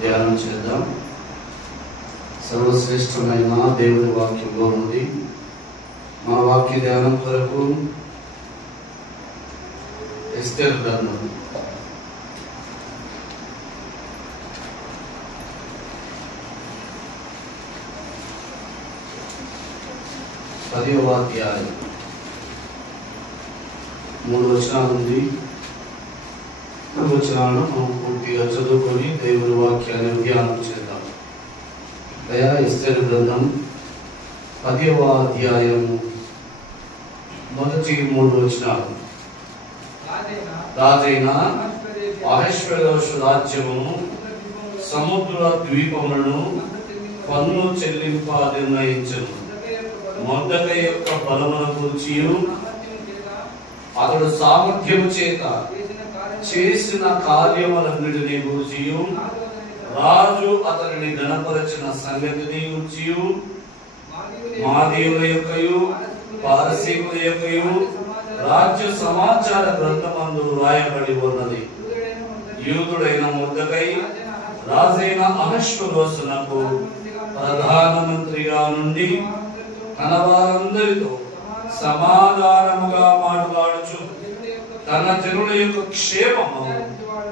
ధ్యానం చేద్దాం. సర్వశ్రేష్టమైన దేవుని వాక్యంలో ఉంది. మా వాక్య ధ్యానం కొరకు ఎస్తేరు గ్రంథం 10వ అధ్యాయం 3 వచనాలు ఉంది. 3 వచనాలను మనం పూర్తిగా చదువుకొని దేవుని వాక్యాన్ని ధ్యానం చేద్దాం. ఎస్తేరు గ్రంథం 10వ అధ్యాయం మొదటి 3 వచనాలు. రాజైన అహష్వేరోషు రాజ్యము సముద్ర ద్వీపములను పన్ను చెల్లింప నిర్ణయించను. మొర్దెకై యొక్క బలమును గూర్చియు అతడు సామర్థ్యము చేత చేసిన కార్యములన్నిటిని గూర్చియు రాజు అతనిని గణపరచిన సంగతిని గూర్చియు మాదీయుల యొక్కయు పారసీకుల యొక్కయు రాజ్య సమాచార గ్రంథమందు రాయబడి ఉన్నది. యూదుడైన మొర్దెకై రాజైన అహష్వేరోషునకు ప్రధానమంత్రిగా నుండి తన వారందరితో సమాధానముగా మాట్లాడుచు తన జనుల యొక్క క్షేమము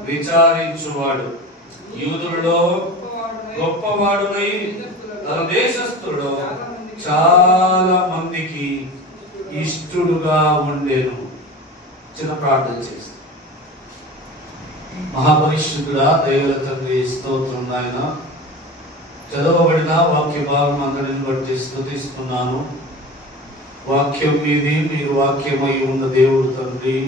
విచారించువాడు, యూదులలో గొప్పవాడునై తన దేశస్థుడు చాలా మందికి ఇష్టడుగా ఉండేను. చిన్న ప్రార్థన చేసి, మహాపరిశుద్ధుడా దైవ తండ్రి, స్తోత్రం నాయన. చదవబడిన వాక్య భాగం అందరిని బట్టి స్తుతిస్తున్నాను. వాక్యం మీది, మీరు వాక్యమై ఉన్న దేవుడు తండ్రి.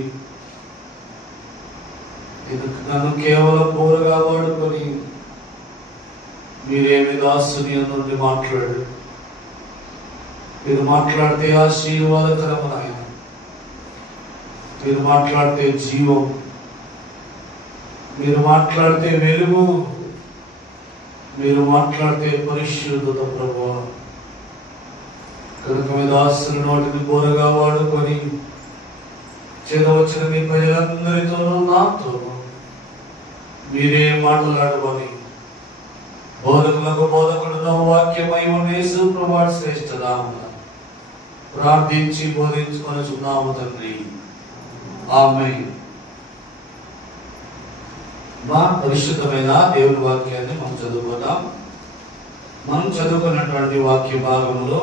నన్ను కేవలం బోరగా వాడుకొని మీరేమి దాసుని నుండి మాట్లాడు. మీరు మాట్లాడితే ఆశీర్వాదకరము నాయన. మీరు మాట్లాడితే జీవం, మీరు మాట్లాడితే వెలుగు, మీరు మాట్లాడితే పరిశుద్ధత ప్రభువా. కనుక మీ దాసుని నోటిని బోరగా వాడుకొని చదవచ్చిన మీ ప్రజలందరితోనూ నాతో మీరే మాట్లాడమని బోధకులకు బోధకుడును వాక్యమై ఉన్న యేసు ప్రభువు శ్రేష్ఠ నామమున ప్రార్థించి బోధించుకొనుచున్నాము తండ్రి. ఆమేన్. మా పరిశుద్ధమైన దేవుని వాక్యాన్ని మనం చదువుకుందాం. మనం చదువుకున్నటువంటి వాక్య భాగంలో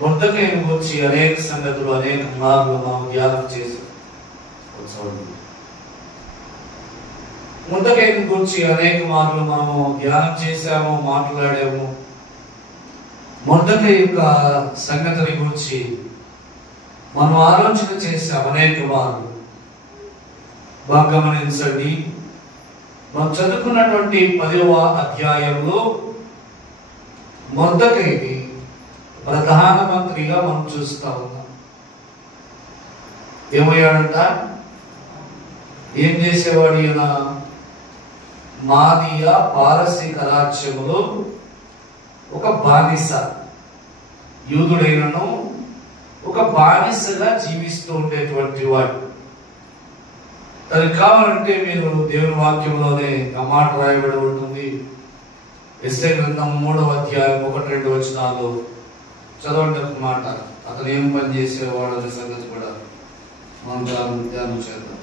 మొర్దెకైని గురించి అనేక సంగతులు, అనేక మార్లు మనం ధ్యానం చేసాం. మొర్దెకైని గురించి అనేక మార్లు మనము ధ్యానం చేశాము, మాట్లాడాము. మొర్దెకై యొక్క సంగతిని గురించి మనం ఆలోచన చేశాం అనేక మార్లు. బాగా గమనించండి. మనం చదువుకున్నటువంటి 10వ అధ్యాయంలో మొర్దెకైని ప్రధానమంత్రిగా మనం చూస్తా ఉన్నాం. ఏమయ్యాడంట? ఏం చేసేవాడు ఈయన? మాదీయ పారసీక రాజ్యములో ఒక బానిస, యూదుడైనను ఒక బానిసగా జీవిస్తూ ఉండేటువంటి వాడు. దానికి కావాలంటే మీరు దేవుని వాక్యంలోనే ఆ మాట రాయబడి ఉంటుంది. ఎస్తేరు గ్రంథం 3వ అధ్యాయం 1-2 వచనాలు చదవండి. ఒక మాట, అతను ఏం పని చేసేవాడు అనే సంగతి కూడా మనం ధ్యానం చేద్దాం.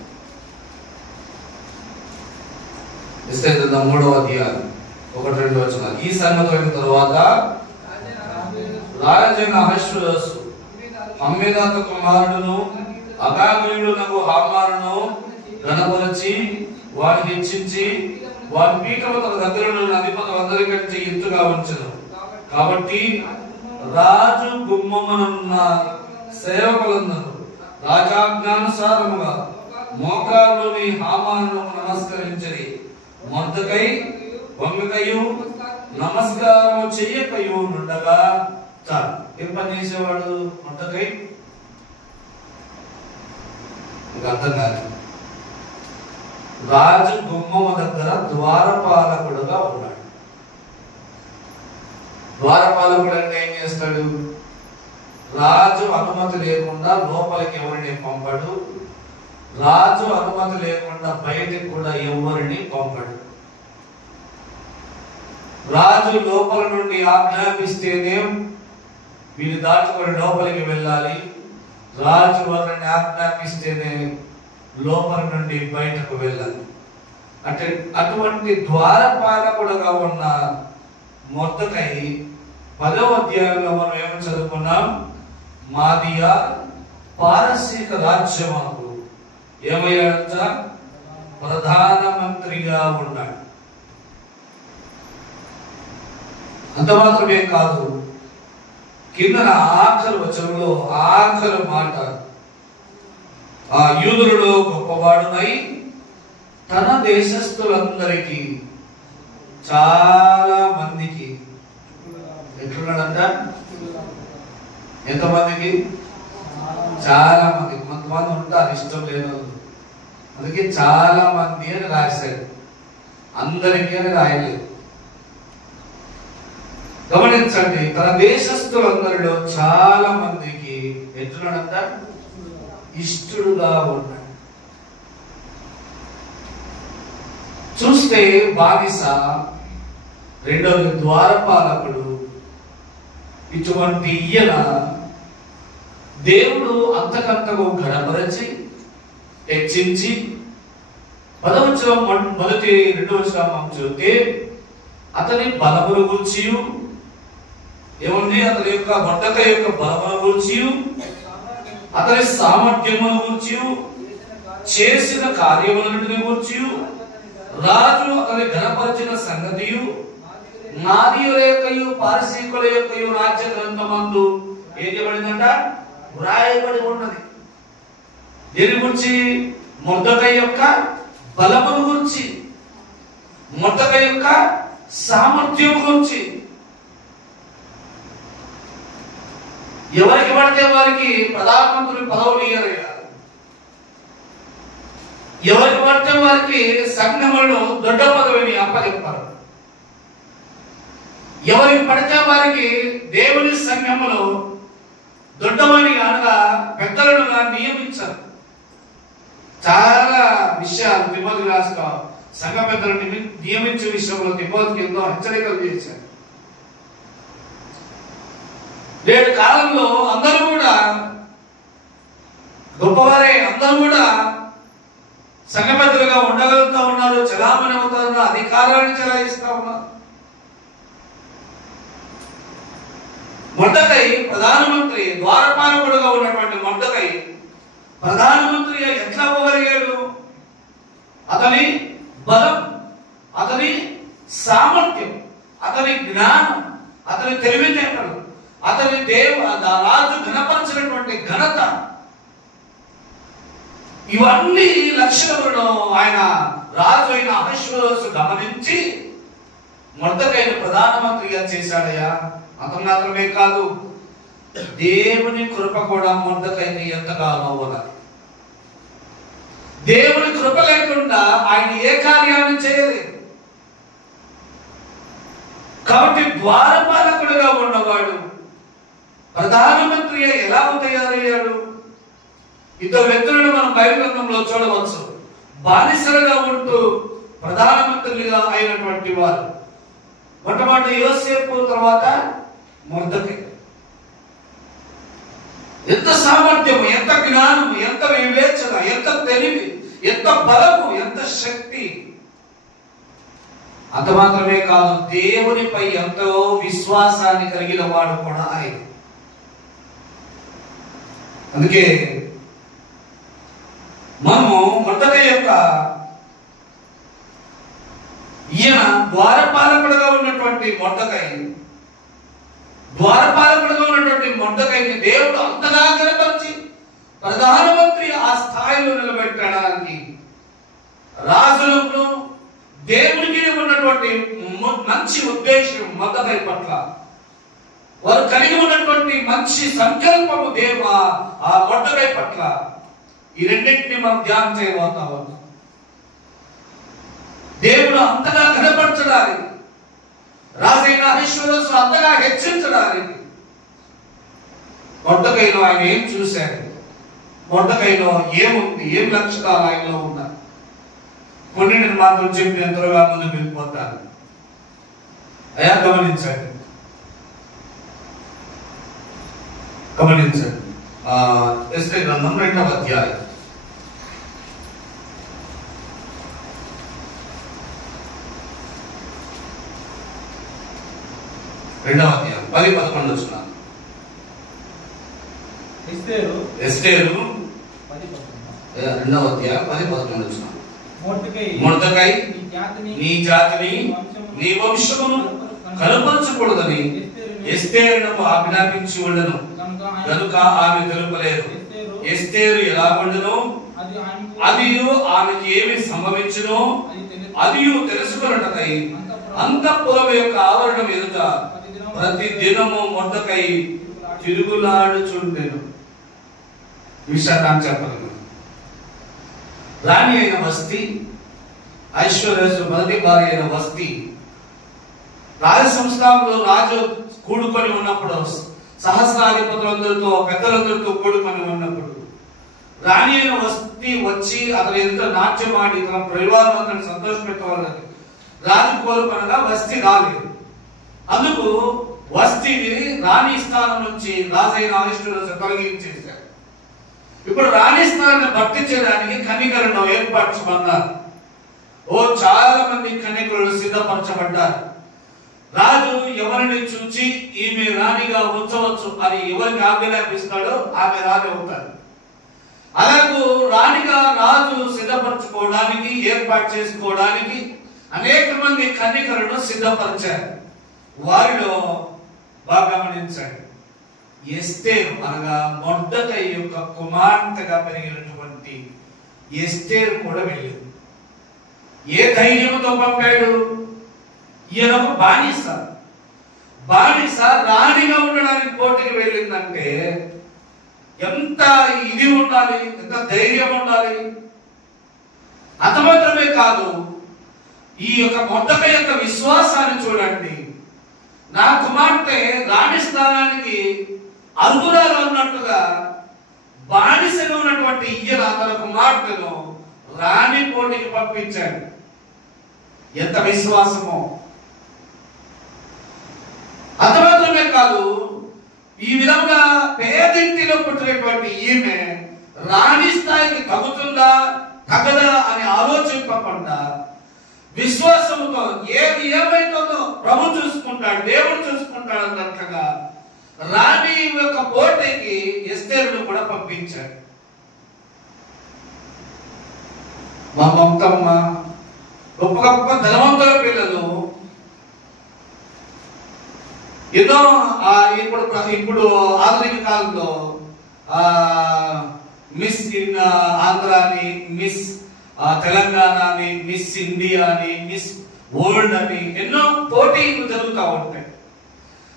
ఎస్తేరు గ్రంథం 3వ అధ్యాయం 1-2 వచనాలు. ఈ సంగతి అయిన తరువాత రాజైన అహష్వేరోషు హమ్మేదాతు కుమారుడును అగాగ్రీయుడునగు హామానును గణపరచి వారిని హెచ్చించి వారి పీఠము తన దగ్గరలో అధిపతులందరికంటే ఎత్తుగా ఉంచెను. కాబట్టి రాజు గుమ్మమునున్న సేవకులందరూ రాజాజ్ఞానుసారముగా మోకాళ్ళలోని హామానును నమస్కరించిరి. మొర్దెకై వంగకయు నమస్కారము చెయ్యకయు నుండగా చాలు. ఏం పని చేసేవాడు మొర్దెకై? మీకు అర్థం కాదు. రాజు గుమ్మము దగ్గర ద్వారపాలకుడుగా ఉన్నాడు. ద్వారపాలకుడు అంటే ఏం చేస్తాడు? రాజు అనుమతి లేకుండా లోపలికి ఎవరిని పంపడు, రాజు అనుమతి లేకుండా బయటికి కూడా ఎవరిని పంపడు. రాజు లోపల నుండి ఆజ్ఞాపిస్తేనే వీళ్ళు దాటుకొని లోపలికి వెళ్ళాలి. రాజు వాళ్ళని ఆజ్ఞాపిస్తేనే లోపల నుండి బయటకు వెళ్ళాలి. అంటే అటువంటి ద్వారపాలకుడుగా ఉన్న మొర్దెకై 10వ అధ్యాయంలో మనం ఏమని చదువుకున్నాం? మాదియా పారసీక రాజ్యముకు ఏమయ్యాడంట? ప్రధానమంత్రిగా ఉన్నాడు. అంత మాత్రమే కాదు, కిందన ఆఖరు వచనంలో ఆఖరు మాట, ఆ యూదులలో గొప్పవాడునై తన దేశస్థులందరికీ చాలా మందికి ఎట్లున్నాడంట? ఎంతమందికి? చాలా మంది. కొంతమంది ఉంటారు ఇష్టం లేని వాళ్ళు, అందుకే చాలా మంది అని రాశాడు, అందరికీ అని రాయలేదు. గమనించండి, తన దేశస్థులందరిలో చాలా మందికి ఎట్లున్నాడంట? ఇష్టడుగా ఉన్నాడు. చూస్తే బానిస, రెండవది ద్వారపాలకుడు, ఇటువంటి ఈయన దేవుడు అంతకంతకు ఘనపరచి హెచ్చించి 10వ వచనం మొదటి 2వ వచనం చూస్తే అతని బలమును గురించి ఏముంది? అతని యొక్క మొర్దెకై యొక్క బలమును గురించి, అతని సామర్థ్యమును గురించి, చేసిన కార్యములన్నిటిని గురించి, రాజు అతని ఘనపరిచిన సంగతియు నాదీయుల యొక్కయు పారసీకుల యొక్కయు రాజ్య గ్రంథమందు ఏం చేయబడిందంట? వ్రాయబడి ఉన్నది. దేని గురించి? మొర్దెకై యొక్క బలమును గురించి, మొర్దెకై యొక్క సామర్థ్యం గురించి. ఎవరికి పడితే వారికి ప్రధానమంత్రి పదవులు ఇయ్యరయ్యా. ఎవరికి పడితే వారికి సంఘములను దొడ్డ పదవిని అప్పచెప్పారు. ఎవరికి పడితే వారికి దేవుని సంఘములో దొడ్డమని అనగా పెద్దలుగా నియమించారు. చాలా విషయాలు తిమోతికి రాసిన సంఘ పెద్దలను నియమించే విషయంలో తిమోతికి ఎంతో హెచ్చరికలు చేశారు. నేటి కాలంలో అందరూ కూడా గొప్పవారే, అందరూ కూడా సంఘ పెద్దలుగా ఉండగలుగుతా ఉన్నారు, చలామణి అవుతారు, అధికారాన్ని చెలాయిస్తా ఉన్నారు. మొర్దెకై ప్రధానమంత్రి, ద్వారపాలకుడుగా ఉన్నటువంటి మొర్దెకై ప్రధానమంత్రి ఎట్లా అవ్వగలిగాడు? అతని బలం, అతని సామర్థ్యం, అతని జ్ఞానం, అతని తెలివితేటలు, అతని రాజు ఘనపరిచినటువంటి ఘనత, ఇవన్నీ లక్షణములను ఆయన రాజు అయిన అహష్వేరోషు గమనించి మొర్దెకైని ప్రధానమంత్రిగా చేశాడయ్యా. అంత మాత్రమే కాదు, దేవుని కృప కూడా మొర్దెకైని ఎంతగానో ఉన్నది. దేవుని కృప లేకుండా ఆయన ఏ కార్యాన్ని చేయలేదు. కాబట్టి ద్వారపాలకుడుగా ఉన్నవాడు ప్రధానమంత్రి ఎలా తయారయ్యాడు? ఇద్దరు వ్యక్తులను మనం బైబిల్ గ్రంథంలో చూడవచ్చు. బానిసలుగా ఉంటూ ప్రధానమంత్రిగా అయినటువంటి వారు మొట్టమొదటి యోసేపు, తర్వాత మొర్దెకై. ఎంత సామర్థ్యం, ఎంత జ్ఞానం, ఎంత వివేచన, ఎంత తెలివి, ఎంత బలము, ఎంత శక్తి. అంత మాత్రమే కాదు, దేవునిపై ఎంతో విశ్వాసాన్ని కలిగిన వాడు కూడా ఆయన. అందుకే మనము మొర్దెకై యొక్క ఈయన ద్వారపాలకుడుగా ఉన్నటువంటి మొర్దెకైని దేవుడు అంతగా కనపరిచి ప్రధానమంత్రి ఆ స్థాయిలో నిలబెట్టడానికి రాజులకు దేవుడికి ఉన్నటువంటి మంచి ఉద్దేశం మొర్దెకై పట్ల, వారు కలిగి ఉన్నటువంటి మంచి సంకల్పము ఆ మొర్దెకై పట్ల, ఈ రెండింటిని మనం ధ్యానం చేయబోతాము. దేవుడు అంతగా కనపరచడానికి, రాజైన అహష్వేరోషు అంతగా హెచ్చించడానికి మొర్దెకైలో ఆయన ఏం చూశాడు? మొర్దెకైలో ఏముంది? ఏం లక్షణాలు ఆయనలో ఉన్నాయి? కొన్నింటిని మాత్రం చెప్పి ఎంతగా ముందుకు వెళ్ళిపోతాను. అయా గమనించండి, గమనించండి. ఎస్తేరు గ్రంథం 2వ అధ్యాయం 10-11 వచనాలు. ఎస్తేరు 2వ అధ్యాయం 10-11 వచనాలు. మొర్దెకై నీ జాతిని నీ వంశమును కనుపరచకూడదని ఎస్తేరును ఆజ్ఞాపించి ఉండను కనుక ఆమె తెలుపలేదు. ఎస్తేరు ఎలా ఉండను, అది ఆమెకి ఏమి సంభవించునో అది తెలుసుకొనుటకై అంతఃపురం యొక్క ఆవరణం ఎదుట ప్రతి దినము మొర్దెకై తిరుగులాడుచుండెను. విషయాన్ని చెప్పగలను. రాణి అయిన వస్తి, ఐశ్వర్యసు మొదటి భార్య అయిన వస్తి రాజ సంస్థానంలో రాజు కూడుకొని ఉన్నప్పుడు, సహస్రాధిపతులందరితో పెద్దలందరితో కూడుకొని ఉన్నప్పుడు రాణి అయిన వస్తి వచ్చి అతని ఎంత నాట్యమాడి తన పరివారం అతను సంతోషపెట్టవాలని రాజు కోరుకొనగా వస్తి రాలేదు. అందుకు వస్తిని రాణి స్థానం నుంచి రాజైన ఐశ్వర్యసు తొలగించేశారు. ఇప్పుడు రాణి స్థానాన్ని భర్తీ చేయడానికి కన్యకలను ఏర్పరచమన్నారు. చాలా మంది కన్యకలు సిద్ధపరచబడ్డారు. రాజు ఎవరిని చూచి ఈమె రాణిగా ఉంచవచ్చు అని ఎవరికి ఆజ్ఞాపిస్తాడో ఆమె రాణి అవుతారు. అలాగూ రాణిగా రాజు సిద్ధపరచుకోవడానికి, ఏర్పాటు చేసుకోవడానికి అనేక మంది కన్యకలను సిద్ధపరిచారు. వారిలో బాగా గమనించండి, ఎస్తేరు అనగా మొర్దెకై యొక్క కుమార్తెగా పెరిగినటువంటి ఎస్తేరు కూడా వెళ్ళింది. ఏ ధైర్యంతో పంపాడు? ఈయన ఒక బానిస రాణిగా ఉండడానికి పోటీకి వెళ్ళిందంటే ఎంత ఇది ఉండాలి, ఎంత ధైర్యం ఉండాలి. అంత మాత్రమే కాదు, ఈ యొక్క మొర్దెకై యొక్క విశ్వాసాన్ని చూడండి. నా కుమార్తె రాణి స్థానానికి అర్హురాలు అన్నట్టుగా బానిసగా ఉన్నటువంటి ఈయన తన కుమార్తెను రాణి పోటీకి పంపించాడు. ఎంత విశ్వాసమో! అంత మాత్రమే కాదు, ఈ విధంగా పేదింటిలో పుట్టినటువంటి ఈమె రాణి స్థాయికి తగ్గుతుందా తగ్గదా అని ఆలోచింపకుండా విశ్వాసంతో ఏది ఏమైతుందో ప్రభు చూసుకుంటాడు, దేవుడు చూసుకుంటాడు అన్నట్లుగా రాణి యొక్క పోటీకి ఎస్తేరును కూడా పంపించాడు. మా మమతమ్మ గొప్ప గొప్ప ధనవంతుల పిల్లలు ఎన్నో ఇప్పుడు ఆధునిక కాలంలో మిస్ ఆంధ్ర అని, మిస్ తెలంగాణ అని, మిస్ ఇండియా అని, మిస్ వరల్డ్ అని ఎన్నో పోటీలు జరుగుతూ ఉంటాయి.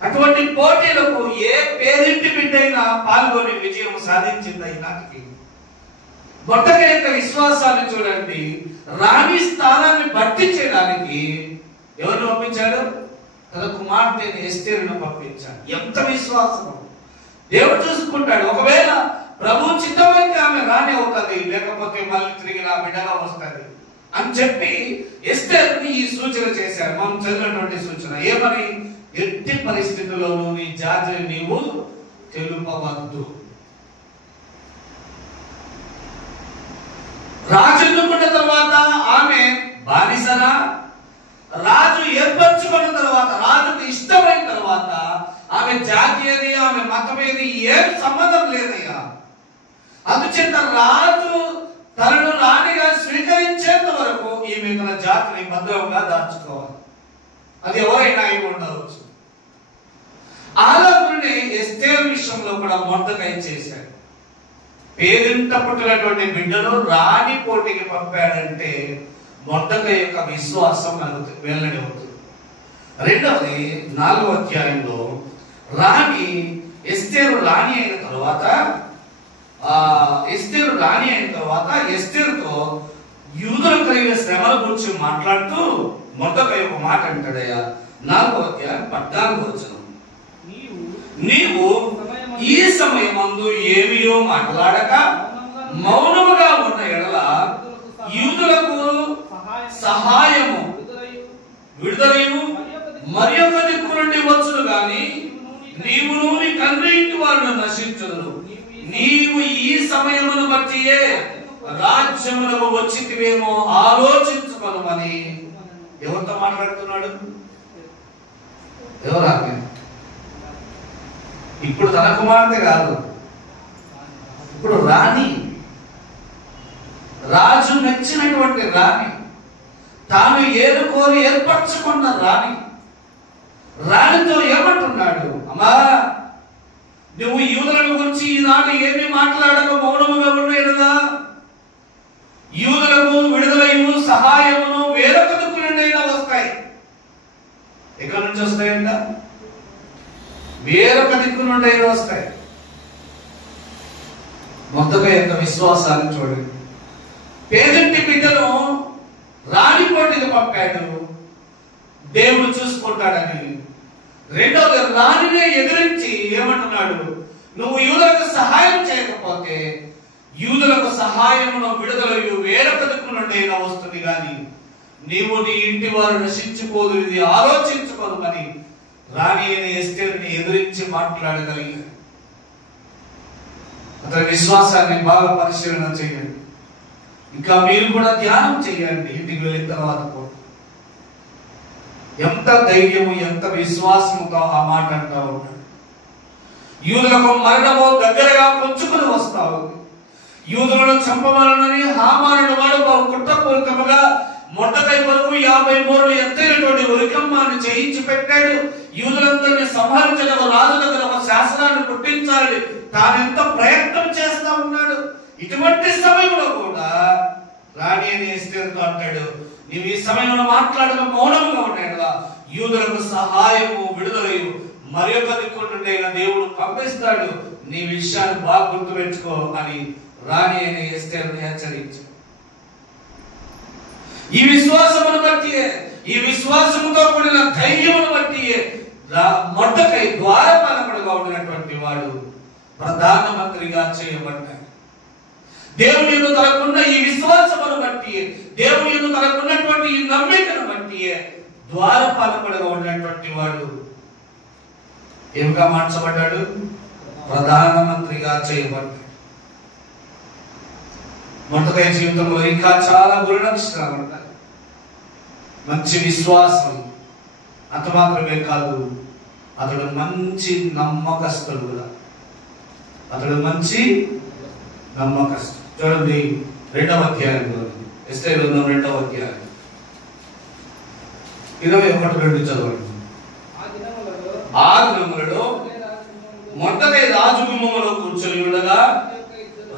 అటువంటి పోటీలకు ఏ పేరింటి బిడ్డైనా పాల్గొని విజయం సాధించింది. నాటికి మొర్దెకై యొక్క విశ్వాసాన్ని చూడండి. రాణి స్థానాన్ని భర్తీ చేయడానికి ఎవరిని పంపించాడు? తన కుమార్తెని ఎస్తేరును పంపించాడు. ఎంత విశ్వాసము! దేవుడు చూసుకుంటాడు. ఒకవేళ ప్రభు చిత్తమైతే ఆమె రాణి అవుతుంది, లేకపోతే మళ్ళీ తిరిగి నా బిడ్డగా వస్తుంది అని చెప్పి ఎస్తేరుని ఈ సూచన చేశారు. మనం చదివినటువంటి సూచన ఏమని? ఎట్టి పరిస్థితుల్లోనూ నీ జాతిని నీవు తెలుపవద్దు. రాజు ఎన్నుకున్న తర్వాత ఆమె బానిసనా? రాజు ఏర్పరచుకున్న తర్వాత, రాజుకు ఇష్టమైన తర్వాత ఆమె జాతి ఏది, ఆమె మతం ఏది, ఏం సంబంధం లేదయ్యా. అందుచేత రాజు తనను రాణిగా స్వీకరించేంత వరకు ఈమె తన జాతిని భద్రంగా దాచుకోవాలి. అది ఎవరైనా అయి ఉండవచ్చు. అలాగే ఎస్తేరు విషయంలో కూడా మొర్దెకై చేశాడు. పేరింట పుట్టినటువంటి బిడ్డను రాణి పోటీకి పంపాడంటే మొర్దెకై యొక్క విశ్వాసం మనకు వెల్లడి అవుతుంది. రెండవది 4వ అధ్యాయంలో ఎస్తేరు రాణి అయిన తర్వాత ఎస్తేరుతో యూదులకు కలిగిన శ్రమల గురించి మాట్లాడుతూ మొర్దెకై ఒక మాట అంటాడయ్యా. 4వ అధ్యాయం 14వ వచనం, నీవు ఈ సమయమందు ఏమియో మాట్లాడక మౌనముగా ఉన్న ఎడల యూదులకు సహాయము, విడుదలయు మరి ఒక వారు నశించుదురు. నీవు ఈ సమయమును బట్టియే రాజ్యములకు వచ్చితివేమో ఆలోచించుకొనుమని. ఎవరితో మాట్లాడుతున్నాడు? ఎవరు ఆమె? ఇప్పుడు తన కుమార్తె కాదు, ఇప్పుడు రాణి, రాజు మెచ్చినటువంటి రాణి, తాను ఏరుకోరి ఏర్పరచుకున్న రాణి. రాణితో ఏమంటున్నాడు? అమ్మా, నువ్వు యూదులను గురించి ఈనాడు ఏమి మాట్లాడక మౌనముగా ఉండేదా? యూదులకు విడుదలయు సహాయమును వేరొక దిక్కు నుండైనా వస్తాయి. ఎక్కడి నుంచి వస్తాయంట? వేరొక దిక్కు నుండైనా వస్తాయి. మొదటగా యొక్క విశ్వాసాన్ని చూడండి. పేదింటి బిడ్డను రాణి పోటీకి పంపాడు, దేవుడు చూసుకుంటాడని. రెండవది, రాణినే ఎదిరించి ఏమంటున్నాడు? నువ్వు యూదులకు సహాయం చేయకపోతే యూదులకు సహాయమును విడుదలయు వేరొక దిక్కు నుండైనా వస్తుంది, కానీ నీవు నీ ఇంటి వారు నశించిపోదు, ఇది ఆలోచించుకోమని రాణి అనే ఎస్తేరుని ఎదిరించి మాట్లాడగలిగాడు. అతని విశ్వాసాన్ని బాగా పరిశీలన చేయండి. ఇంకా మీరు కూడా ధ్యానం చేయండి ఇంటికి వెళ్ళిన తర్వాత కూడా. ఎంత ధైర్యము, ఎంత విశ్వాసముతో ఆ మాట అంటా ఉన్నాడు. యూదులకు మరణము దగ్గరగా పుంజుకుని వస్తా ఉంది. యూదులను చంపవాలని హామాను వాడు కుట్రపూరితముగా మొట్టకై వరకు 50 మూరలు ఎత్తైనటువంటి ఉరికమ్మాన్ని చేయించి పెట్టాడు. యూదులందరినీ సంహరించడం, రాజు దగ్గర ఒక శాసనాన్ని పుట్టించాలని తానెంత ప్రయత్నం చేస్తా ఉన్నాడు. ఇటువంటి సమయంలో కూడా రాణి అని ఎస్తేరుతో అంటాడు, నీవు ఈ సమయంలో మాట్లాడక మౌనంగా ఉన్నాడు. యూదులకు సహాయము విడుదలయు మరి ఒక దిక్కు నుండి దేవుడు పంపిస్తాడు, నీ విషయాన్ని బాగా గుర్తుపెట్టుకో అని రాణి అని ఎస్తేరుని హెచ్చరించాడు. ఈ విశ్వాసమును బట్టి, ఈ విశ్వాసముతో కూడిన ధైర్యమును బట్టి మొట్టకై ద్వారపాలకుడుగా ఉండినటువంటి వాడు ప్రధానమంత్రిగా చేయబడ్డాడు. దేవుని యందు తనకున్న ఈ విశ్వాసమును బట్టి, దేవుని యందు తనకున్నటువంటి ఈ నమ్మికను బట్టి ద్వారపాలకుడుగా ఉన్నటువంటి వాడు ఏమిగా మార్చబడ్డాడు? ప్రధానమంత్రిగా చేయబడ్డాడు. మొట్టకై జీవితంలో ఇంకా చాలా గుణలక్షణాలు ఉంటాయి. మంచి విశ్వాసం, అంత మాత్రమే కాదు, అతడు మంచి నమ్మకస్తుడు కూడా. అతడు మంచి నమ్మకస్తుడు. చూడండి 2వ అధ్యాయంలో, ఎస్తేరు గ్రంథం 2వ అధ్యాయం 21-22 చదవండి. ఆ దినములలో మొట్టకై రాజు గుమ్మములో కూర్చొని ఉండగా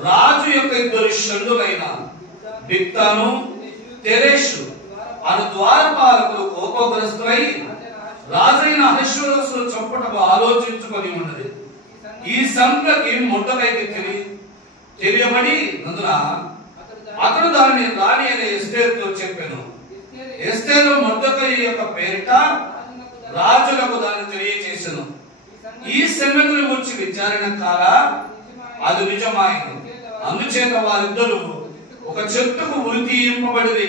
రాజు యొక్క 2 షండులైన బిక్తాను తెరేషు అను ద్వారపాలకులు కోపగ్రస్తులై రాజైన అహష్వేరోషును చంపుటకు ఆలోచించుకొని ఉన్నది. ఈ సంగతి మొట్టకైకి తెలియబడి నందున అతడు దానిని రాణి అనే ఎస్తేరుతో చెప్పాను. ఎస్తేరు మొర్దెకై యొక్క పేరిట రాజులకు దాన్ని తెలియచేసెను. ఈ సంగతిని గురించి విచారణ కాగా అది నిజమాయను. అందుచేత వారిద్దరూ ఒక చెట్టుకు ఉరి తీయింపబడిరి.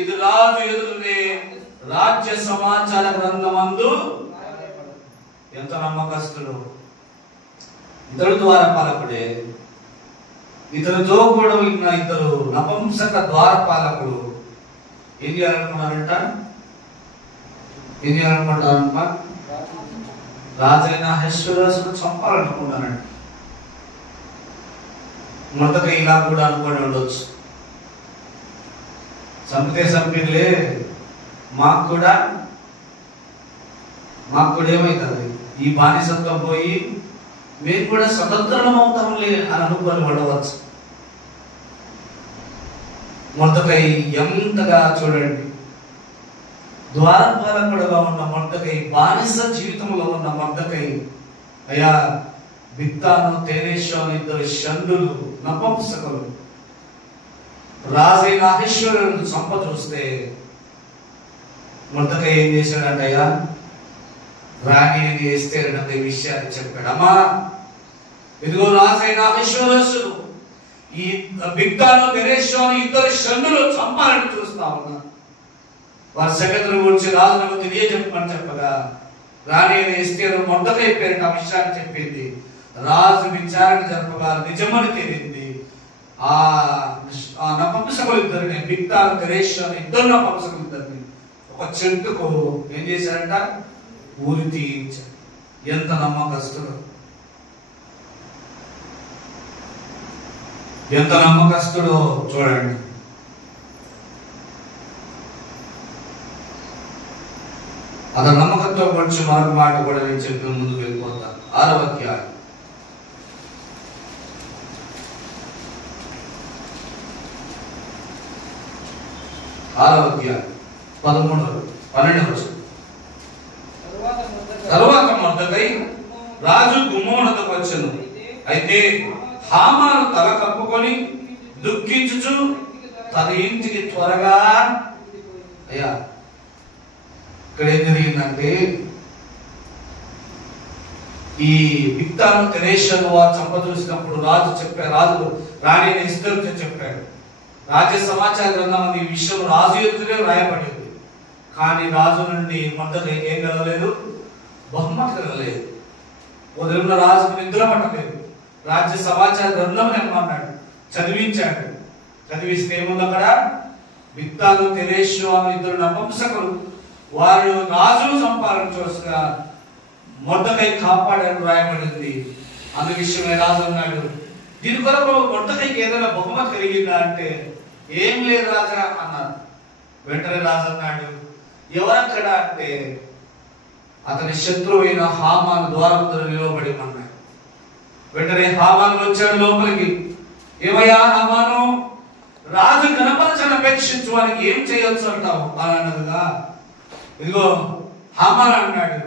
ఇది రాజు ఎదురునే రాజ్య సమాచార గ్రంథమందు. ఎంత నమ్మకస్తుడు! ఇతడు ద్వారపాలకుడే. ఇతనితో కూడా ఉన్న 2 నపుంసక ద్వారపాలకుడు ఏం చేయాలనుకున్నారంట? రాజైన అహష్వేరోషును చంపాలనుకున్నారంట. మొదటగా ఇలా కూడా అనుకుని ఉండొచ్చు, చంపితే చంపిలే, మాకు కూడా ఏమవుతుంది, ఈ బానిసత్వం పోయి మేము కూడా స్వతంత్రం అవుతాంలే అని అనుకొని ఉండవచ్చు. మొర్దెకై ఎంతగా చూడండి, ద్వారపాలకుడుగా ఉన్న మొర్దెకై, బానిస జీవితంలో ఉన్న మొర్దెకై, అయ్యా బిక్తాను తెరేషు అనే 2 షండులు నపుంసకులు రాజైన అహష్వేరోషును చంప చూస్తే మొర్దెకై ఏం చేశాడంటయ్యా? రాణి అని ఎస్తేరునంత ఈ విషయాన్ని చెప్పాడు. అమ్మా, ఇదిగో రాజైన అహష్వేరోషును ఈ బిక్తాను తెరేషు అని 2 షండులు చంపాలని చూస్తా ఉన్నా. వారి సంగతుల గురించి రాజులకు తెలియజెప్పమని చెప్పగా రాణి అని ఎస్తేరు మొర్దెకై పేరిట ఆ విషయాన్ని చెప్పింది. రాజు విచారణ జరపగా నిజమని తేలింది. ఆ నపుంసకులు ఇద్దరిని, బిక్తాను తెరేషాను ఇద్దరు నపుంసకులు ఇద్దరిని ఒక చెట్టుకు ఏం చేశారంట, ఊరి తీయించారు. ఎంత నమ్మకస్తుడు, ఎంత నమ్మకస్తుడో చూడండి. అతను నమ్మకంతో గురించి మరొక మాట కూడా నేను చెప్పిన ముందుకు వెళ్ళిపోతాను. 6వ అధ్యాయం 13-12 తరువాత మొర్దెకై రాజు గుమ్మమునకు వచ్చెను. అయితే హామాను తల కప్పుకొని దుఃఖించుచు తన ఇంటికి త్వరగా, అయ్యా ఇక్కడ ఏం జరిగిందంటే, ఈ బిక్తాను తెరేషాను వారు చంప చూసినప్పుడు రాజు రాణి ఎస్తేరుతో చెప్పాడు. రాజ్య సమాచార గ్రంథం ఈ విషయం రాజు ఎదురే రాయబడింది. కానీ రాజు నుండి మొదటి ఏం కలగలేదు, బహుమతి కలగలేదు. ఉదయంలో రాజుకు నిద్ర పట్టలేదు. రాజ్య సమాచార గ్రంథం ఏమన్నాడు, చదివించాడు. చదివిస్తే ఏముంది అక్కడ, బిక్తాను తెరేషు అని ఇద్దరు నపుంసకులు వారు రాజును సంపాదించవలసిన మొర్దెకై కాపాడని రాయబడింది. అందు విషయమే రాజు అన్నాడు, దీని కొరకు మొర్దెకైకి ఏదైనా బహుమతి కలిగిందా అంటే, ఏం లేదు రాజా అన్నారు. వెంటనే రాజు అన్నాడు, ఎవరక్కడ అంటే, అతని శత్రువైన హామాను ద్వారం ముందు నిలవబడి అన్నాడు. వెంటనే హామాను వచ్చాడు లోపలికి. ఏమయ్యా హామాను, రాజు గణపరచను అపేక్షించడానికి ఏం చేయొచ్చు అంటావు అని అన్నదిగా. ఇదిగో హామాను అన్నాడు,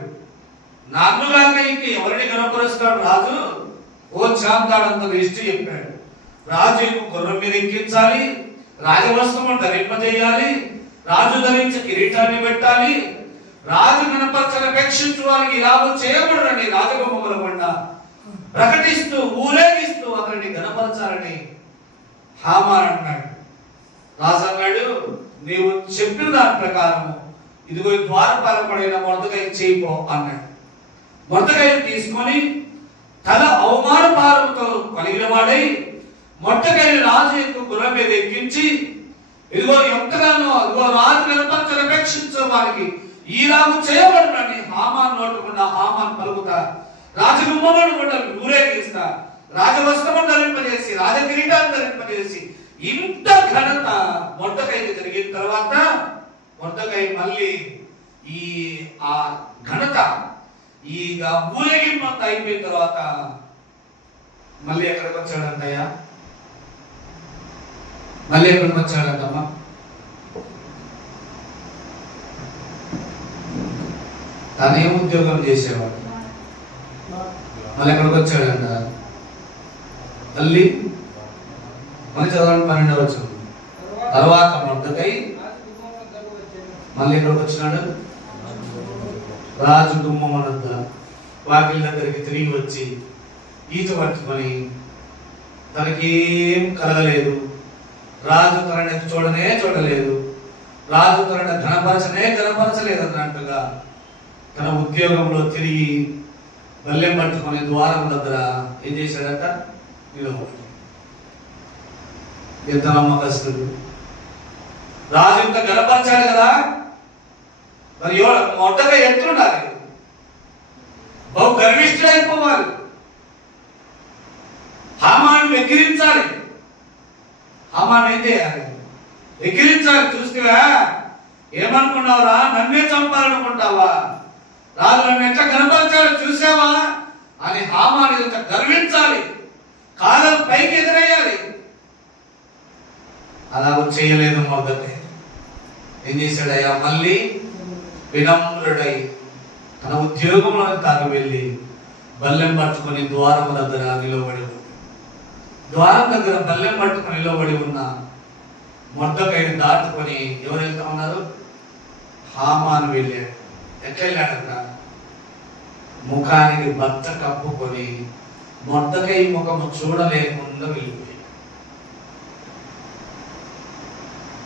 నాకులాగా ఇంక ఎవరిని గణపరుస్తాడు రాజు? ఓ చాంతాడంత లిస్టు చెప్పాడు. రాజు గుర్రం మీద ఎక్కించాలి, రాజవస్త్రము ధరింపజేయాలి, రాజు ధరించే కిరీటాన్ని పెట్టాలి, రాజు గణపరచను అపేక్షించు వారికి ఇలాగూ చేయబడునని రాజగుమ్మముల గుండా ప్రకటిస్తూ ఊరేగిస్తూ అతన్ని గణపరచాలని హామాను అన్నాడు. రాజు అన్నాడు, నీవు చెప్పిన దాని ప్రకారము ఇదిగో ద్వారపాలకుడైన మొర్దెకై చేయిపో అన్నాడు. మొర్దెకై తీసుకొని తల అవమాన భారంతో కలిగిన వాడై మొర్దెకై రాజు యొక్క గుర్రం మీద ఎక్కించి, ఇదిగో ఎంతగానో ఇదిగో రాజు గణపరచను అపేక్షించే వారికి ఈలాగు చేయబడునని హామాను నోటుకుండా హామాను పలుకుతా, రాజగుమ్మమును కూడా ఊరేగిస్తా, రాజవస్త్రము ధరింపజేసి, రాజ కిరీటాన్ని ధరింపజేసి, ఇంత ఘనత మొర్దెకైకి జరిగిన తర్వాత మొర్దెకై మళ్ళీ ఆ ఘనత ఈ ఊరేగింపు అంతా అయిపోయిన తర్వాత మళ్ళీ ఎక్కడికి వచ్చాడంటయ్యా, మళ్ళీ ఎక్కడికి వచ్చాడంటమ్మా, తను ఏం ఉద్యోగం చేసేవాడు, మళ్ళీ ఎక్కడికి వచ్చాడంట, మళ్ళీ చదవండి 12వ వచనం. తర్వాత మొర్దెకై మళ్ళీ ఎక్కడికి వచ్చినాడు, రాజు గుమ్మం వద్ద వాకిలి దగ్గరికి తిరిగి వచ్చి ఈత పట్టుకొని, తనకేం కలగలేదు, రాజు తనని చూడలేదు, రాజు తనని గణపరచలేదు అన్నట్టుగా తన ఉద్యోగంలో తిరిగి బల్లెం పట్టుకొని ద్వారం దగ్గర ఏం చేశాడట, నిలబడి. ఎంత నమ్మకస్తుడు, రాజు ఇంత గణపరచాడు కదా, మరి మొదటగా ఎట్లుండాలి, బహు గర్విష్ఠుడైపోవాలి, హామాను వెక్కిరించాలి. హామాను ఏం చేయాలి, వెక్కిరించాలి. చూస్తేవా ఏమనుకున్నావురా, నన్నే చంపాలనుకుంటావా, రాజు నన్ను ఎట్లా కనపరచాలో చూసావా అని హామాను ఇంత గర్వించాలి, కాలం పైకి ఎదురయ్యాలి. అలా చేయలేదు మొర్దెకై. ఏం చేశాడయ్యా, మళ్ళీ వినమ్రుడై తన ఉద్యోగంలో తాను వెళ్ళి బల్లెం పట్టుకొని ద్వారం దగ్గర నిలబడి ద్వారం దగ్గర బల్లెం పట్టుకొని నిలబడి ఉన్న మొర్దెకైని దాటుకొని ఎవరు వెళ్తా ఉన్నారు, హామాను వెళ్ళాడు. ఎట్లా వెళ్ళాడట, ముఖానికి బట్ట కప్పుకొని మొర్దెకై ముఖము చూడలేకుండా వెళ్ళిపోయాడు.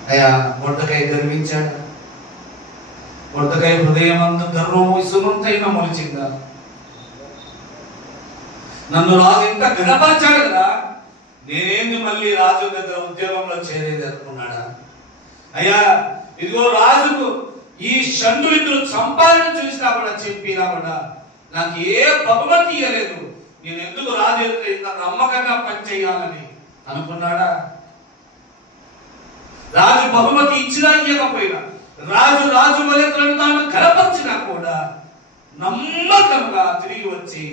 అయ్యా మొర్దెకై గర్వించాడు, మొర్దెకై హృదయమందు గర్వము ఇసుమంతైనా మొలిచిందా, నన్ను రాజు ఇంత ఘనపరిచాడు కదా, నేనేంది మళ్ళీ రాజు దగ్గర ఉద్యోగంలో చేరేది అనుకున్నాడా? అయ్యా ఇదిగో రాజుకు ఈ షండులితులు సంపాదన చూసినా కూడా చెప్పినా కూడా నాకు ఏ బహుమతి ఇవ్వలేదు, నేను ఎందుకు రాజు ఎదుట ఇంత నమ్మకంగా పనిచేయాలని అనుకున్నాడా? రాజు బహుమతి ఇచ్చినా ఇవ్వకపోయినా, రాజు వలె తాను కనపరిచినా కూడా నమ్మకంగా తిరిగి వచ్చి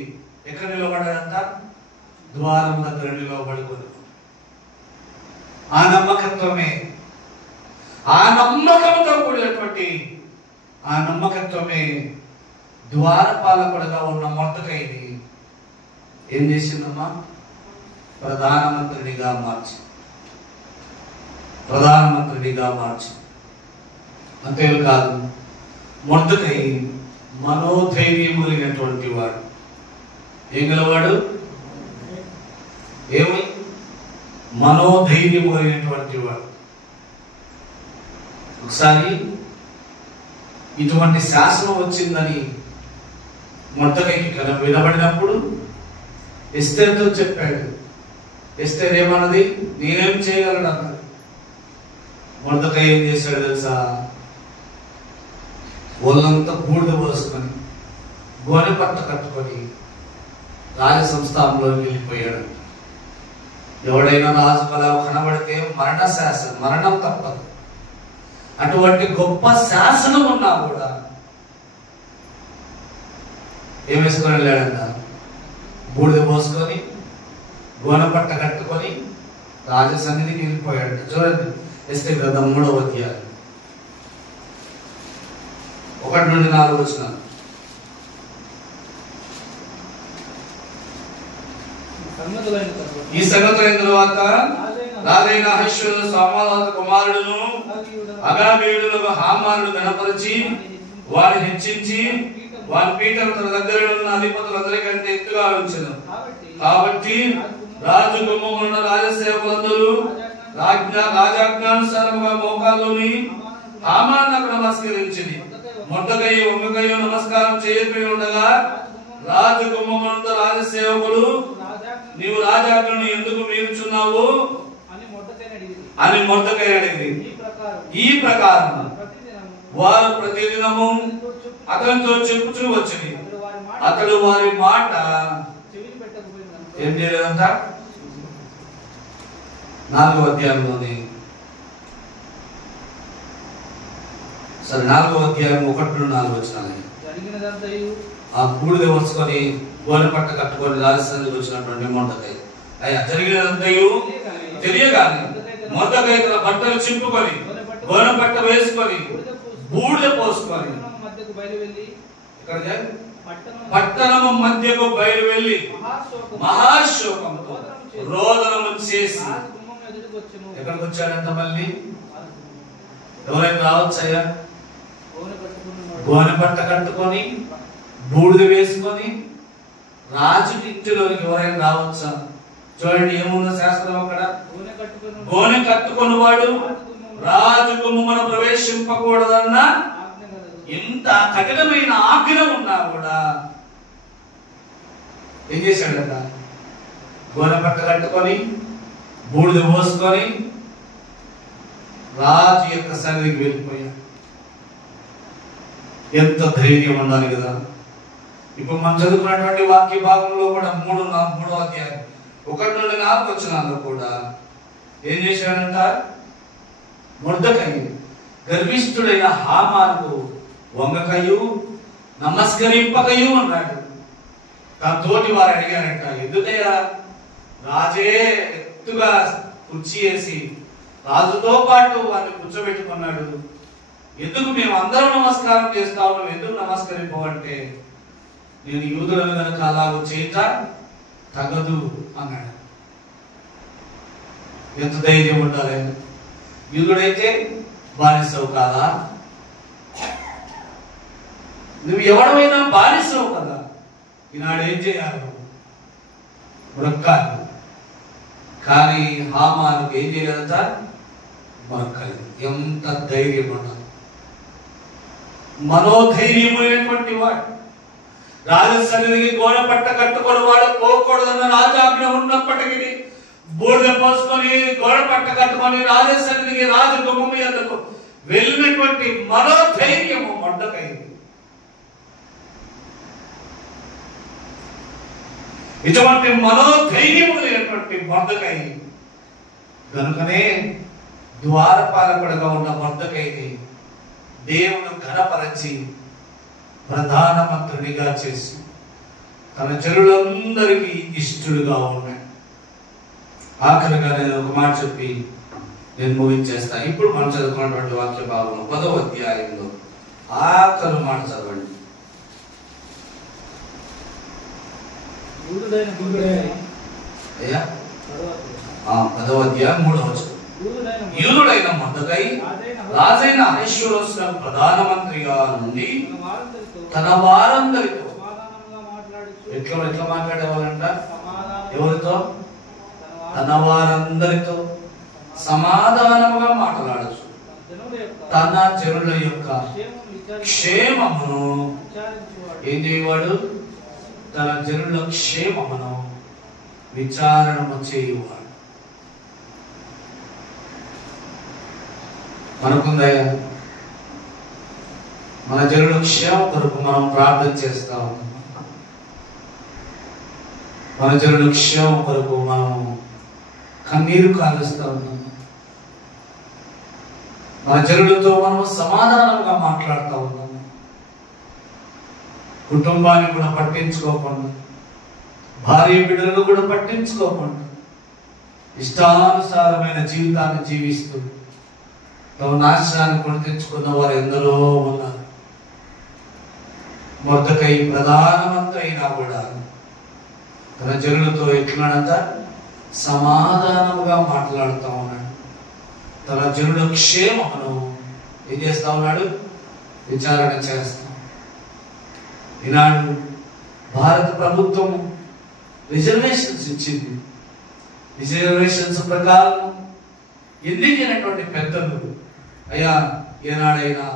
ఎక్కడ నిలబడాడంట? ద్వారం దగ్గర నిలబడుకుని. ఆ నమ్మకత్వమే, ఆ నమ్మకంతో కూడినటువంటి ఆ నమ్మకత్వమే ద్వారపాలకుడుగా ఉన్న మొర్దెకైని ఏం చేసిందమ్మా? ప్రధానమంత్రినిగా మార్చి. అంతేకాదు, మొర్దెకై మనోధైర్యం కలిగినటువంటి వాడు. ఏం గలవాడు? ఏమై? మనోధైర్యం కలిగినటువంటి వాడు. ఒకసారి ఇటువంటి శాసనం వచ్చిందని మొర్దెకైకి వినబడినప్పుడు ఎస్తేర్తో చెప్పాడు. ఎస్తేర్ ఏమన్నది? నేనేం చేయగలను అన్నది. మొర్దెకై ఏం చేశాడు తెలుసా? ఒళ్ళంతా బూడిద పోసుకొని గోనె పట్ట కట్టుకొని రాజ సంస్థానంలో వెళ్ళిపోయాడు. ఎవడైనా రాజు అలా కనబడితే మరణ శాసనం, మరణం తప్పదు. అటువంటి గొప్ప శాసనం ఉన్నా కూడా ఏం వేసుకొని వెళ్ళాడంట? బూడిద పోసుకొని గోనె పట్ట కట్టుకొని రాజ సన్నిధికి వెళ్ళిపోయాడు. చూడండి, ఎస్తేర్ గ్రంథం 3వ అధ్యాయం 1 నుండి 4 వచనాలు. ఈ సంగతులైన తరువాత రాజైన అహష్వేరోషు సామాలాతు కుమారుడును అగాగీయుడును హామానును గణపరిచి వారిని హెచ్చించి వారి పీఠం తన దగ్గర ఉన్న అధిపతులందరికంటే ఎత్తుగా ఉంచెను. కాబట్టి రాజు గుమ్మమున్న రాజసేవకులందరూ రాజాజ్ఞానుసారముగా మోకాల్లోని హామానునకు నమస్కరించింది. మొర్దెకై వంగకై నమస్కారం చేయకపోయి ఉండగా రాజు గుమ్మమున్న రాజసేవకులు, నీవు రాజాజ్ఞను ఎందుకు మీరుచున్నావు అని మొర్దెకై అడిగింది. ఈ ప్రకారం వారు ప్రతిదినము అతనితో చెప్పుచూ వచ్చింది. అతడు వారి మాట ఏం చేయలేదంట? 4వ అధ్యాయంలోని 4వ అధ్యాయం 1 నుండి 4 వచనాలు. ఆ బూడిద వచ్చుకొని గోనె పట్ట కట్టుకొని రాజస్థానికి వచ్చినటువంటి మొర్దెకై అయ్యా జరిగినదంతయు తెలియగానే మొర్దెకై తన బట్టలు చింపుకొని గోనె పట్ట వేసుకొని బూడిద పోసుకొని పట్టణము మధ్యకు బయలు వెళ్ళి మహాశోకంతో రోదనము చేసి ఎక్కడికి వచ్చాడంట? మళ్ళీ ఎవరైనా రావచ్చయ్యా? గోనె పట్ట కట్టుకొని బూడిద వేసుకొని రాజు ఇంటిలోకి ఎవరైనా రావచ్చా? చూడండి ఏముందో శాస్త్రం అక్కడ. గోనె కట్టుకుని వాడు రాజు గుమ్మమున ప్రవేశింపకూడదన్న ఎంత కఠినమైన ఆజ్ఞ ఉన్నా కూడా ఏం చేశాడంట? గోనె పట్ట కట్టుకొని బూడిద పోసుకొని రాజు యొక్క సన్నిధికి వెళ్ళిపోయాడు. ఎంత ధైర్యం ఉండాలి కదా. ఇప్పుడు మనం చదువుకున్నటువంటి వాక్య భాగంలో కూడా 3వ అధ్యాయం 1 నుండి 4 వచనాల్లో కూడా ఏం చేశాడంట? మొర్దెకై గర్విష్ఠుడైన హామానుకు వంగకయు నమస్కరింపకయు అన్నాడు. తన తోటి వారు అడిగారంట, ఎందుకయ్యా? రాజే ఎత్తుగా కుర్చీ వేసి రాజుతో పాటు వారిని కూర్చోబెట్టుకున్నాడు, ఎందుకు మేము అందరం నమస్కారం చేస్తావు, నువ్వు ఎందుకు నమస్కరింపవంటే, నేను యూదులను కనుక అలాగూ చేయట తగదు అన్నాడు. ఎంత ధైర్యం ఉండాలి! యూదుడైతే బానిసవు కాదా? నువ్వు ఎవడమైనా బానిసవు కదా. ఈనాడు ఏం చేయాలి? మొక్కాలి. కానీ హామానుకు ఏం చేయలేదంట? మొక్కాలి. ఎంత ధైర్యం ఉండాలి! మనోధైర్యమైనటువంటి వాడు, రాజసన్నిధికి గోడ పట్ట కట్టుకొని వాడు పోకూడదన్న రాజాజ్ఞ ఉన్నప్పటికీ బూడిద పోసుకొని గోడ పట్ట కట్టుకొని రాజసన్నిధికి రాజు గుమ్మం మీదకు వెళ్ళినటువంటి మనోధైర్యము మొర్దెకైది. ఇటువంటి మనోధైర్యము లేనటువంటి మొర్దెకై కనుకనే ద్వారపాలకుడుగా ఉన్న మొర్దెకైని దేవుడు ఘనపరచి ప్రధానమంత్రునిగా చేసి తన జనులందరికీ ఇష్టడుగా ఉన్నాడు. ఆఖరిగా నేను ఒక మాట చెప్పి నేను ముగించేస్తాను. ఇప్పుడు మనం చదువుకున్నటువంటి వాక్య భాగంలో 10వ అధ్యాయంలో ఆఖరు మాట చదవండి. అయ్యా 10వ అధ్యాయం 3వ వచనం. యూదుడైన మొర్దెకై రాజైన అహష్వేరోషునకు ప్రధానమంత్రిగా నుండి తన వారందరితో ఎట్లా మాట్లాడేవాళ్ళంట? ఎవరితో? తన వారందరితో సమాధానముగా మాట్లాడచ్చు. తన జనుల యొక్క క్షేమమును ఏం చేయవాడు? తన జనుల క్షేమమును విచారణము చేయువాడు. మనకుందయ్యా, మన జనుల క్షేమ కొరకు మనం ప్రార్థన చేస్తా ఉన్నాం. మన జనుల క్షేమ కొరకు మనం కన్నీరు కాలుస్తా ఉన్నాం. మన జనులతో మనం సమాధానంగా మాట్లాడుతూ ఉన్నాము. కుటుంబాన్ని కూడా పట్టించుకోకుండా, భార్య బిడ్డలను కూడా పట్టించుకోకుండా ఇష్టానుసారమైన జీవితాన్ని జీవిస్తూ తమ నాశనాన్ని కొని తెచ్చుకున్న వారు ఎందరో ఉన్నారు. మొర్దెకై ప్రధానమంత్రి అయినా కూడా తన జనులతో ఎట్లనంత సమాధానముగా మాట్లాడుతూ ఉన్నాడు. తన జనుల క్షేమమును ఏం చేస్తా ఉన్నాడు? విచారణ చేస్తాం. ఈనాడు భారత ప్రభుత్వం రిజర్వేషన్స్ ఇచ్చింది. రిజర్వేషన్స్ ప్రకారం ఎన్నికైనటువంటి పెద్దలు అయ్యా ఏనాడైనా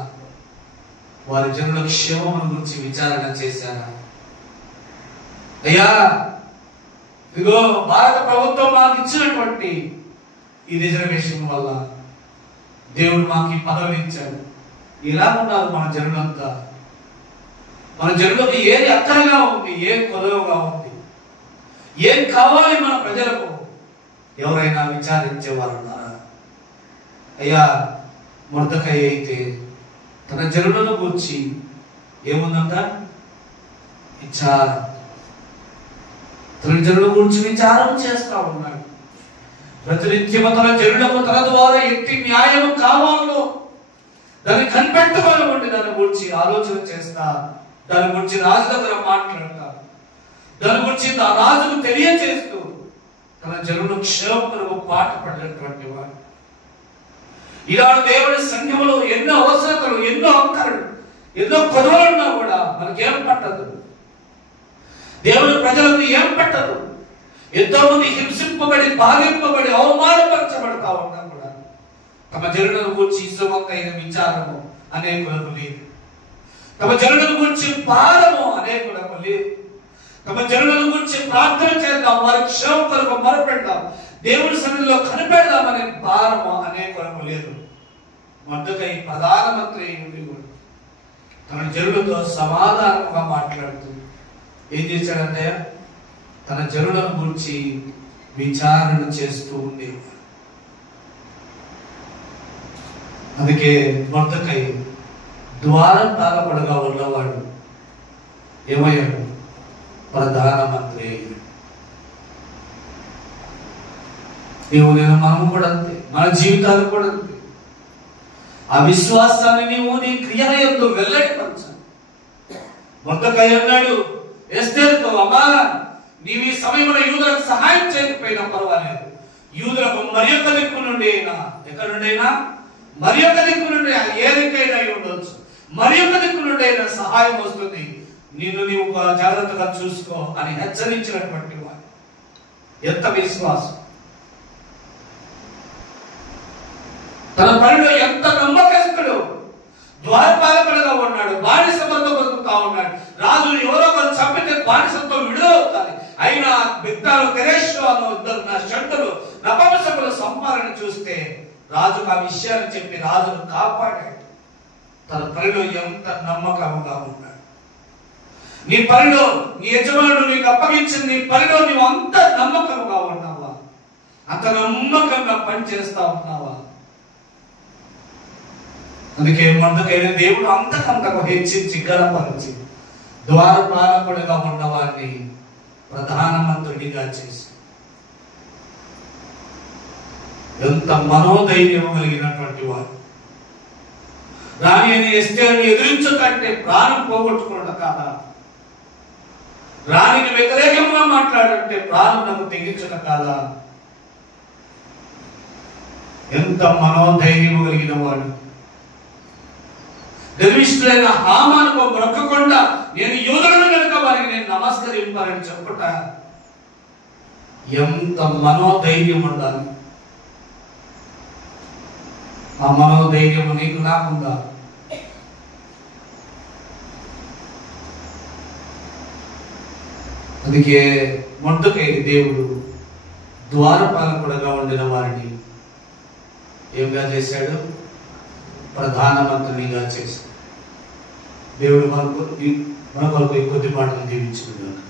వారి జనుల క్షేమం గురించి విచారణ చేశారా? అయ్యా ఇదిగో భారత ప్రభుత్వం మాకు ఇచ్చినటువంటి ఈ రిజర్వేషన్ వల్ల దేవుడు మాకు ఈ పదవిని ఇచ్చాడు. ఇలా ఉన్నారు మన జనులంతా. మన జనులకు ఏది అక్కరగా ఉంది, ఏం కొదవగా ఉంది, ఏం కావాలి మన ప్రజలకు? ఎవరైనా విచారించేవారు ఉన్నారా? అయ్యా మొర్దెకై అయితే తన జనులను గురించి ఏముందంట? విచారం. తన జనుల గురించి విచారం చేస్తా ఉన్నాడు. ప్రతినిత్యము తన జనులకు తన ద్వారా ఎట్టి న్యాయం కావాలో దాన్ని కనిపెట్టుకొని ఉండి దాని గురించి ఆలోచన చేస్తా, దాని గురించి రాజు దగ్గర మాట్లాడతా, దాని గురించి రాజుకు తెలియజేస్తూ తన జనుల క్షేమం కొరకు పాటుపడినటువంటి వాడు. ఈనాడు దేవుడి సంఘములో ఎన్నో అవసరతలు, ఎన్నో అక్కరలు, ఎన్నో కొదవలు ఉన్నా కూడా మనకేం పట్టదు. దేవుడి ప్రజలకు ఏం పట్టదు. ఎంతో మంది హింసింపబడి, బాధింపబడి, అవమానపరచబడతా ఉన్నా కూడా తమ జనులను గురించి ఇసుమంతైన విచారము అనేకులకు లేదు. తమ జనులను గురించి భారము అనేకులకు లేదు. తమ జనులను గురించి ప్రార్థన చేద్దాం, వారి క్షేమం కొరకు మొరపెడదాం, దేవుడి సన్నిధిలో కనిపెడదామనే భారము అనేకులకు లేదు. మొర్దెకై ప్రధానమంత్రి తన జనులతో సమాధానముగా మాట్లాడుతూ ఏం చేశాడంటే తన జనులను గురించి విచారణ చేస్తూ ఉండేవాడు. అందుకే మొర్దెకై ద్వారపాలకుడుగా ఉన్నవాడు ఏమయ్యాడు? ప్రధానమంత్రి అయ్యాడు. మనం కూడా అంతే, మన జీవితాలు కూడా అంతే. ఆ విశ్వాసాన్ని నీవు నీ క్రియల యందు వెల్లడిపరచాలి. మొర్దెకై అన్నాడు ఎస్తేరుతో, అమ్మా నీవు ఈ సమయంలో యూదులకు సహాయం చేయకపోయినా పర్వాలేదు, యూదులకు మరి యొక్క దిక్కు నుండి అయినా, ఎక్కడి నుండి అయినా, మరి యొక్క దిక్కు నుండి ఏ దిక్కైనా ఉండొచ్చు, మరి యొక్క దిక్కు నుండి అయినా సహాయం వస్తుంది, నిన్ను నీవు జాగ్రత్తగా చూసుకో అని హెచ్చరించినటువంటి వాడు. ఎంత విశ్వాసం! తన పనిలో ఎంత నమ్మకస్తుడు! ద్వారపాలకుడుగా ఉన్నాడు, బానిస బంధు బతుకుతా ఉన్నాడు, రాజులు ఎవరో ఒకరు బానిసత్వం విడుదలవుతుంది. అయినా బిగ్దాలు తెరేషు అన్న ఇద్దరు నా షంటులు నపంసకుల సంపాదన చూస్తే రాజుకు ఆ విషయాన్ని చెప్పి రాజును కాపాడాడు. తన పనిలో ఎంత నమ్మకంగా ఉన్నాడు. నీ పనిలో నీ యజమానుడు నీకు అప్పగించిన నీ పనిలో నీవు అంత నమ్మకంగా ఉన్నావా? అంత నమ్మకంగా పని చేస్తా ఉన్నావా? అందుకే మందుకైన దేవుడు అంతకంతకు హెచ్చించి గణపరిచి ద్వారపాలకుడిగా ఉన్నవాడిని ప్రధానమంత్రుడిగా చేసి ఎంత మనోధైర్యం కలిగినటువంటి వాడు. రాణి అని ఎస్తేరుని ఎదిరించుకంటే ప్రాణం పోగొట్టుకున్నాడు కాదా? రాణికి వ్యతిరేకంగా మాట్లాడంటే ప్రాణం నాకు తెగించడం కాదా? ఎంత మనోధైర్యం కలిగిన వాడు. గర్విష్ఠులైన హామానుకు బ్రొక్కకుండా నేను యూదులను కనుక వారికి నేను నమస్కరింపాలని చెప్పుట ఎంత మనోధైర్యం ఉండాలి. ఆ మనోధైర్యం నీకు నాకుందా? అందుకే మొందుకై దేవుడు ద్వారపాలకుడుగా ఉండిన వారిని ఏమిగా చేశాడు? ప్రధానమంత్రినిగా చేశాడు. దేవుడు మన కొరకు ఈ కొద్ది మాటలు దీవించుకున్నాడు.